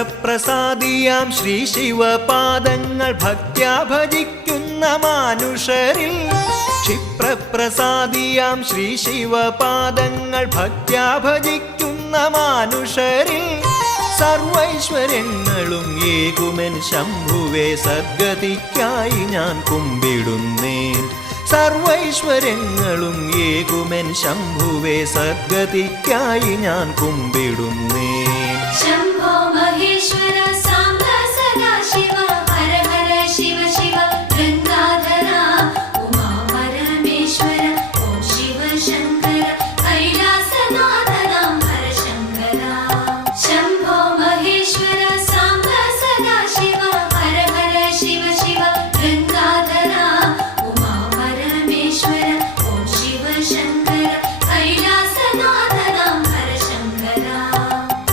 ക്ഷിപ്രപ്രസാദിയാം ശ്രീ ശിവപാദങ്ങൾ ഭക്ത്യാ ഭജിക്കുന്ന മാനുഷരിൽ ക്ഷിപ്രപ്രസാദിയാം ശ്രീ ശിവപാദങ്ങൾ ഭക്ത്യാ ഭജിക്കുന്ന മാനുഷരിൽ സർവൈശ്വര്യങ്ങളും ഏകുമെൻ ശംഭുവേ സദ്ഗതിക്കായി ഞാൻ കുമ്പിടുന്നേൻ സർവൈശ്വര്യങ്ങളും ഏകുമെൻ ശംഭുവേ സദ്ഗതിക്കായി ഞാൻ കുമ്പിടുന്നേൻ